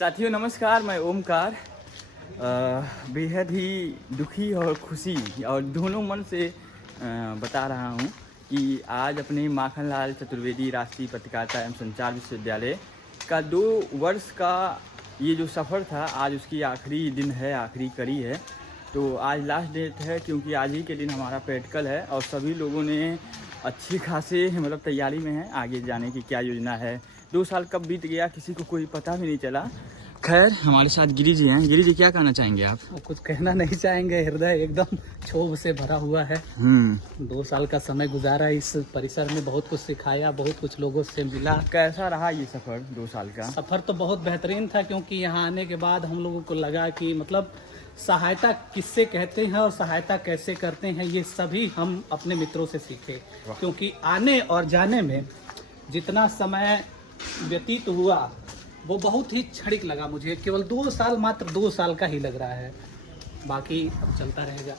साथियों नमस्कार, मैं ओमकार। बेहद ही दुखी और खुशी और दोनों मन से बता रहा हूँ कि आज अपने माखनलाल चतुर्वेदी राष्ट्रीय पत्रकारिता एवं संचार विश्वविद्यालय का 2 वर्ष का ये जो सफ़र था, आज उसकी आखिरी दिन है, आखिरी कड़ी है। तो आज लास्ट डेट है, क्योंकि आज ही के दिन हमारा प्रैक्टिकल है और सभी लोगों ने अच्छी खासे मतलब तैयारी में है। आगे जाने की क्या योजना है, 2 साल कब बीत गया किसी को कोई पता भी नहीं चला। खैर, हमारे साथ गिरी जी हैं। गिरी जी, क्या कहना चाहेंगे आप? कुछ कहना नहीं चाहेंगे, हृदय एकदम क्षोभ से भरा हुआ है। 2 साल का समय गुजारा इस परिसर में, बहुत कुछ सिखाया, बहुत कुछ लोगों से मिला। कैसा रहा ये सफ़र 2 साल का? सफ़र तो बहुत बेहतरीन था, क्योंकि यहाँ आने के बाद हम लोगों को लगा कि मतलब सहायता किससे कहते हैं और सहायता कैसे करते हैं, ये सभी हम अपने मित्रों से सीखे। क्योंकि आने और जाने में जितना समय व्यतीत हुआ वो बहुत ही क्षणिक लगा मुझे। केवल 2 साल, मात्र 2 साल का ही लग रहा है, बाकी अब चलता रहेगा।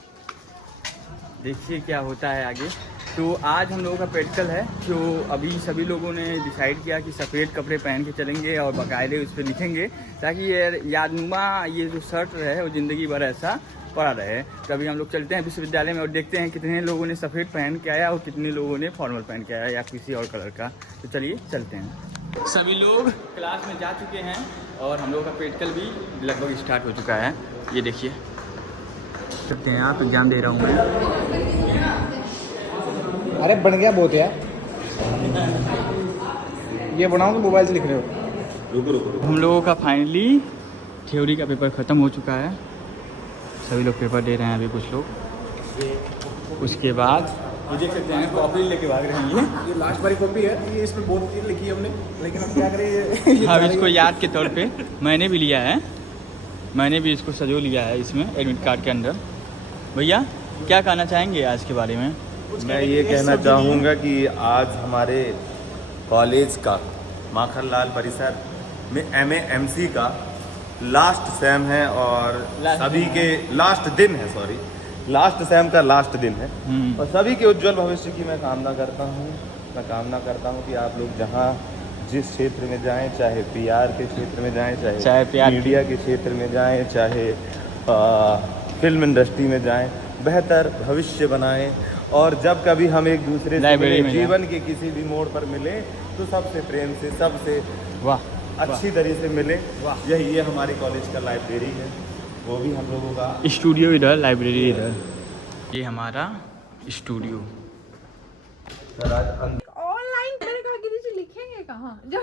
देखिए क्या होता है आगे। तो आज हम लोगों का प्रैक्टिकल है, जो अभी सभी लोगों ने डिसाइड किया कि सफ़ेद कपड़े पहन के चलेंगे और बाकायदे उस पर लिखेंगे, ताकि ये यादनुमा ये जो शर्ट रहे वो ज़िंदगी भर ऐसा पड़ा रहे। तो अभी हम लोग चलते हैं विश्वविद्यालय में और देखते हैं कितने लोगों ने सफ़ेद पहन के आया और कितने लोगों ने फॉर्मल पहन के आया या किसी और कलर का। तो चलिए चलते हैं। सभी लोग क्लास में जा चुके हैं और हम लोगों का प्रैक्टिकल भी लगभग स्टार्ट हो चुका है। ये देखिए, चलते हैं। आप एग्जाम दे रहा हूँ मैं। अरे बन गया बहुत यार, ये बनाओ तो मोबाइल से लिख रहे हो। रुको। हम लोगों का फाइनली थ्योरी का पेपर ख़त्म हो चुका है। सभी लोग पेपर दे रहे हैं अभी, कुछ लोग। उसके बाद ये देख सकते हैं कॉपी लेके भाग रहे हैं। ये लास्ट वाली कॉपी है, ये इसमें बहुत चीज़ लिखी है हमने, लेकिन अब क्या करें। अब इसको याद के तौर पे मैंने भी लिया है, मैंने भी इसको सजो लिया है इसमें एडमिट कार्ड के अंदर। भैया क्या कहना चाहेंगे आज के बारे में? मैं ये कहना चाहूँगा कि आज हमारे कॉलेज का माखनलाल परिसर में MA MC का लास्ट सेम है और सभी के लास्ट दिन है, लास्ट सेम का लास्ट दिन है और सभी के उज्जवल भविष्य की मैं कामना करता हूँ कि आप लोग जहाँ जिस क्षेत्र में जाएं, चाहे PR के क्षेत्र में जाएं, चाहे मीडिया के क्षेत्र में जाएं, चाहे फिल्म इंडस्ट्री में जाएं, बेहतर भविष्य बनाएं। और जब कभी हम एक दूसरे से जीवन के किसी भी मोड़ पर मिले तो सबसे प्रेम से, सबसे अच्छी तरह से मिले। यही ये हमारी कॉलेज का लाइब्रेरी है, वो भी हम लोगों का स्टूडियो इधर, लाइब्रेरी इधर। ये हमारा स्टूडियो। ऑनलाइन लिखेंगे कहाँ जब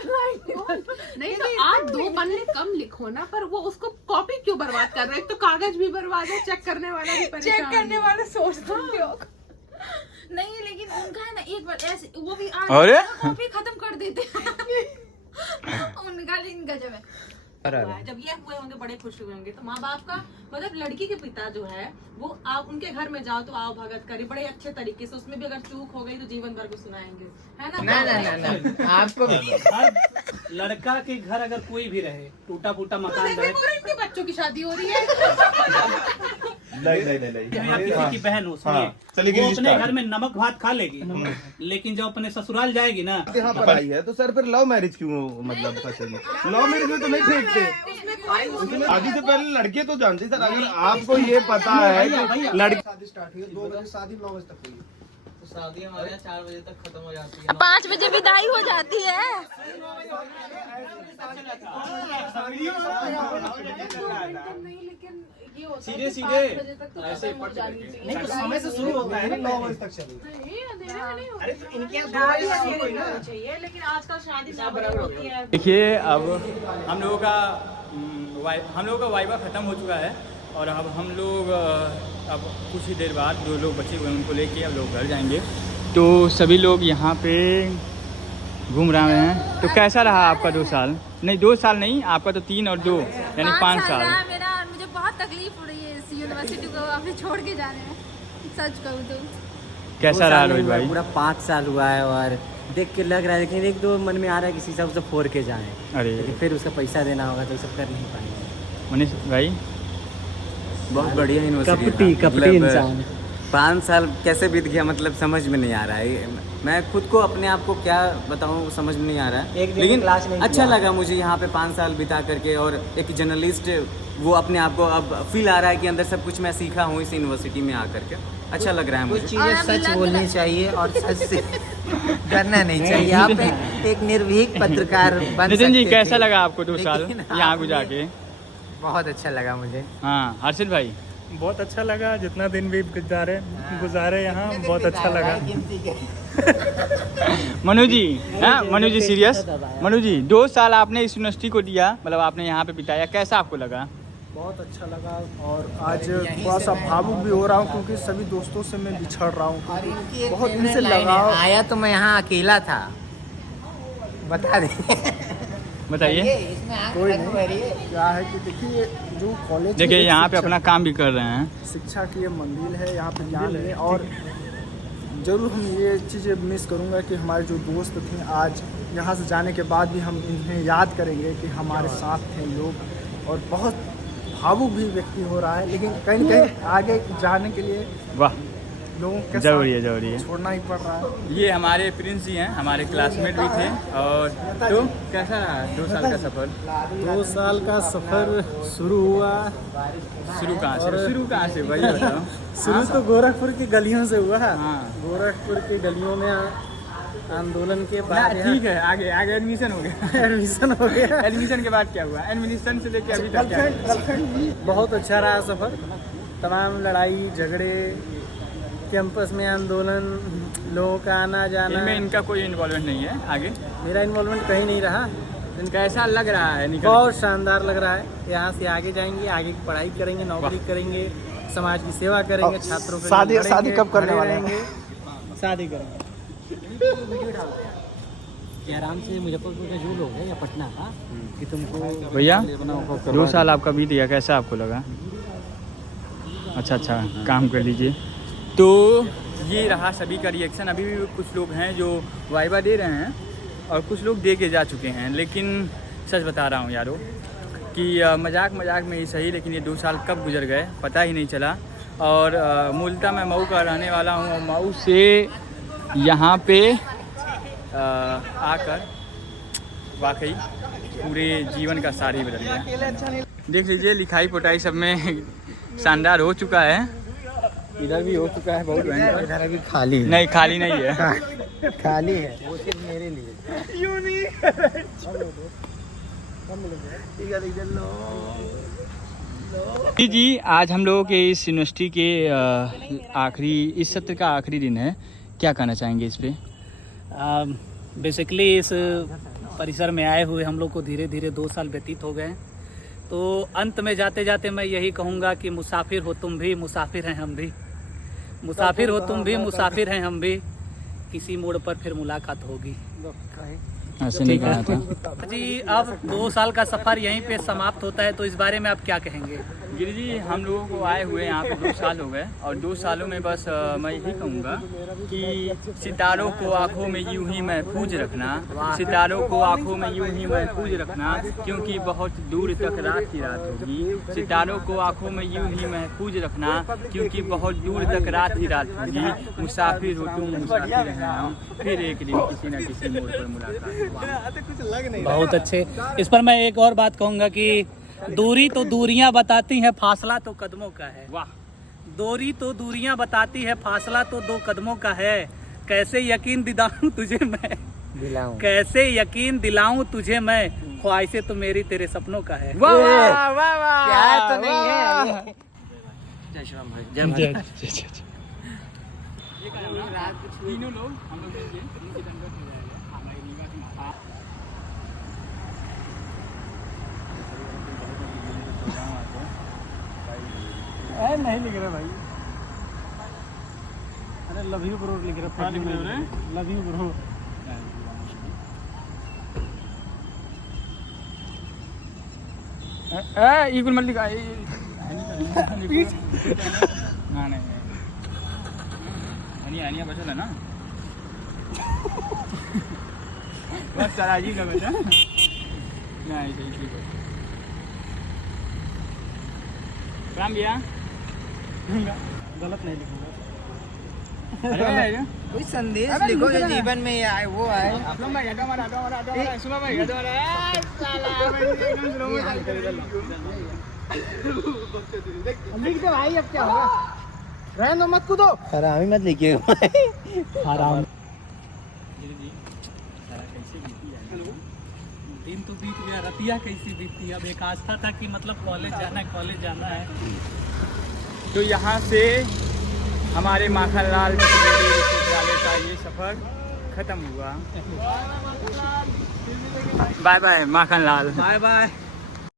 नहीं तो आप 2 पन्ने कम लिखो ना, पर वो उसको कॉपी क्यों बर्बाद कर रहे हैं? तो कागज भी बर्बाद है, चेक करने वाला भी परेशान, चेक करने वाला सोचता नहीं। लेकिन उनका है ना, एक बार ऐसे वो भी कॉपी खत्म कर देते हैं। उनका गजब है। जब ये हुए होंगे बड़े खुश हुए होंगे, तो माँ बाप का मतलब लड़की के पिता जो है वो आप उनके घर में जाओ तो आओ भगत करे बड़े अच्छे तरीके से। उसमें भी अगर चूक हो गई तो जीवन भर को सुनाएंगे, है ना? नहीं। आपको लड़का के घर अगर कोई भी रहे, टूटा फूटा मकान रहे, इनके बच्चों की शादी हो रही है। नहीं। किसी की बहन हो, सुनिए, वो अपने घर में नमक भात खा लेगी, लेकिन जब अपने ससुराल जाएगी ना, यहाँ पर आई है तो सर फिर लव मैरिज क्यों मतलब फंसेंगे? लव मैरिज में तो नहीं फेंकते। शादी से पहले लड़के तो जानते सर। अगर आपको ये पता है कि लड़की शादी स्टार्ट हुई है 2 बजे, शादी 9 बजे तक हुई है, तो शादी हमारे यहाँ 4 बजे तक खत्म हो जाती है, 5 बजे विदाई हो जाती है। सीधे ऐसे नहीं तो समय से शुरू होता है ना, 9 बजे तक चलेगी। अरे तो इनके चाहिए, लेकिन आजकल शादी बराबर होती है। देखिए, अब हम लोगों का वाइवा ख़त्म हो चुका है और अब हम लोग अब कुछ ही देर बाद 2 लोग बचे हुए हैं, उनको लेके अब लोग घर जाएंगे। तो सभी लोग यहाँ पे घूम रहे हैं। तो कैसा रहा आपका 2 साल? नहीं 2 साल नहीं, आपका तो 3 और 2 यानी 5 साल। मेरा मुझे बहुत तकलीफ हो रही है इस यूनिवर्सिटी को अभी छोड़ के जाने में, सच कहूँ तो। कैसा रहा रोहित भाई? पूरा 5 साल हुआ है और देख के लग रहा है, लेकिन 1-2 मन में आ रहा है किसी सब से फोड़ के जाएं। अरे लेकिन फिर उसका पैसा देना होगा तो सब कर नहीं पाएंगे। मनीष भाई बहुत बढ़िया यूनिवर्सिटी, कपटी इंसान। 5 साल कैसे बीत गया मतलब समझ में नहीं आ रहा है। मैं खुद को अपने आप को क्या बताऊं समझ में नहीं आ रहा है। लेकिन अच्छा लगा मुझे यहाँ पे 5 साल बिता करके, और एक जर्नलिस्ट वो अपने आप को अब फील आ रहा है कि अंदर सब कुछ मैं सीखा हूँ इस यूनिवर्सिटी में आकर के। अच्छा लग रहा है मुझे। चीजें सच बोलनी चाहिए और सच से डरना नहीं चाहिए। आप एक निर्भीक पत्रकार बन नितिन जी सकते कैसा थे। लगा आपको 2 साल लेकिन यहाँ आपने- गुजार के? बहुत अच्छा लगा मुझे। हाँ हर्षित भाई? बहुत अच्छा लगा, जितना दिन भी गुजारे यहाँ बहुत अच्छा लगा। मनु जी, हाँ मनु जी सीरियस? मनु जी 2 साल आपने इस यूनिवर्सिटी को दिया, मतलब आपने यहाँ पे बिताया, कैसा आपको लगा? बहुत अच्छा लगा और आज थोड़ा सा भावुक भी हो रहा हूँ क्योंकि सभी दोस्तों से मैं बिछड़ रहा हूँ। क्योंकि बहुत इनसे लगाव। आया तो मैं यहाँ अकेला था, बता दें। बताइए। कोई नहीं, क्या है कि देखिए जो कॉलेज देखिए यहाँ पे अपना काम भी कर रहे हैं। शिक्षा की ये मंदिर है, यहाँ पे ज्ञान है और ज़रूर हम ये चीज़ें मिस करूँगा कि हमारे जो दोस्त थे आज यहाँ से जाने के बाद भी हम इन्हें याद करेंगे कि हमारे साथ थे लोग। और बहुत भावुक भी व्यक्ति हो रहा है, लेकिन कहीं न कहीं आगे जाने के लिए वाह लोगों के जरूरी है, साथ जरूरी है। छोड़ना ही पड़ रहा है। ये हमारे प्रिंस जी हैं, हमारे क्लासमेट भी थे। और तो कैसा रहा 2 साल का सफ़र? 2 साल का सफ़र शुरू हुआ। शुरू कहाँ से? शुरू कहाँ से वही बताओ। शुरू तो गोरखपुर की गलियों से हुआ। हाँ। गोरखपुर की गलियों में आंदोलन के बाद ठीक है, आगे आगे एडमिशन हो गया। एडमिशन हो गया। एडमिशन के बाद क्या हुआ? एडमिशन से लेके अभी तक क्या है? बहुत अच्छा रहा सफ़र। तमाम लड़ाई झगड़े, कैंपस में आंदोलन, लोगों का आना जाना। इनमें इनका कोई इन्वॉल्वमेंट नहीं है आगे? मेरा इन्वॉल्वमेंट कहीं नहीं रहा। कैसा लग रहा है निकल? बहुत शानदार लग रहा है। यहाँ से आगे जाएंगे, आगे की पढ़ाई करेंगे, नौकरी करेंगे, समाज की सेवा करेंगे, छात्रों के लिए शादी कब करने वाले हैं? हैं? शादी करेंगे। आराम से मुजफ्फरपुर का जू लोग है या पटना का कि तुमको भैया 2 साल आपका बीत गया, कैसा आपको लगा? अच्छा काम कर लीजिए। तो ये रहा सभी का रिएक्शन। अभी भी कुछ लोग हैं जो वाइवा दे रहे हैं और कुछ लोग दे के जा चुके हैं। लेकिन सच बता रहा हूँ यारों कि मजाक में ही सही, लेकिन ये 2 साल कब गुजर गए पता ही नहीं चला। और मूलतः मैं मऊ का रहने वाला हूँ और मऊ से यहाँ पे आकर वाकई पूरे जीवन का सार ही बदल गया। देख लीजिए लिखाई पोताई सब में शानदार हो चुका है। इधर भी हो चुका है बहुत भयंकर। इधर अभी खाली नहीं खाली नहीं है। खाली है, वो सिर्फ मेरे लिए। जी आज हम लोगों के इस यूनिवर्सिटी के इस सत्र का आखिरी दिन है, क्या कहना चाहेंगे इस पे? बेसिकली इस परिसर में आए हुए हम लोग को धीरे धीरे 2 साल व्यतीत हो गए। तो अंत में जाते जाते मैं यही कहूँगा कि मुसाफिर हो तुम भी, मुसाफिर हैं हम भी। मुसाफिर हो तुम भी, मुसाफिर हैं हम भी। किसी मोड़ पर फिर मुलाकात होगी। ऐसे नहीं कहा था जी। अब 2 साल का सफ़र यहीं पे समाप्त होता है, तो इस बारे में आप क्या कहेंगे? गिरी जी हम लोगों को आए हुए यहाँ पे 2 साल हो गए और 2 सालों में बस मैं यही कहूँगा कि सितारों को आंखों में यूं ही महफूज रखना, सितारों को आंखों में यूं ही महफूज रखना, क्योंकि बहुत दूर तक रात ही रात होगी। सितारों को आंखों में यूं ही महफूज रखना, क्योंकि बहुत दूर तक रात ही रात होगी। मुसाफिर हो तुम, मुसाफिर हैं हम, फिर एक दिन किसी न किसी मोड़ पर मुलाकात। बहुत अच्छे। इस पर मैं एक और बात कहूँगा कि दूरी तो दूरियां बताती हैं, फासला तो कदमों का है। वाह। दूरी तो दूरियां बताती है, फासला तो 2 कदमों का है। कैसे यकीन दिलाऊं तुझे मैं, कैसे यकीन दिलाऊं तुझे मैं, ख्वाहिशें तो मेरी तेरे सपनों का है। वाह वाह वाह वाह। प्यार तो नहीं है। जय श्री राम भाई। ये तीनों लोग हम लोग मिलके उनके दंडक हो जाएगा हमारे रीवा की माता। नहीं लिख रहे भाई। अरे लव यू ब्रो लिख रहे। Love you bro. इकुल मत लिखा ना नहीं अनिया बचल है ना। बस सारा अजीब ना बचा नहीं ठीक है। राम भैया गलत नहीं लिखूंगा। कोई संदेश लिखो जो जीवन में आए वो आए। लिख दे भाई, अब क्या होगा, रहने दो, मत कूदो। हरामी मत लिखिएगा। हराम। दिन तो बीत गया, रतिया कैसी बीती। अब एक आस्था था कि मतलब कॉलेज जाना है। तो यहाँ से हमारे माखनलाल चतुर्वेदी विश्वविद्यालय का ये सफ़र ख़त्म हुआ। Bye bye Makhanlal. Bye bye.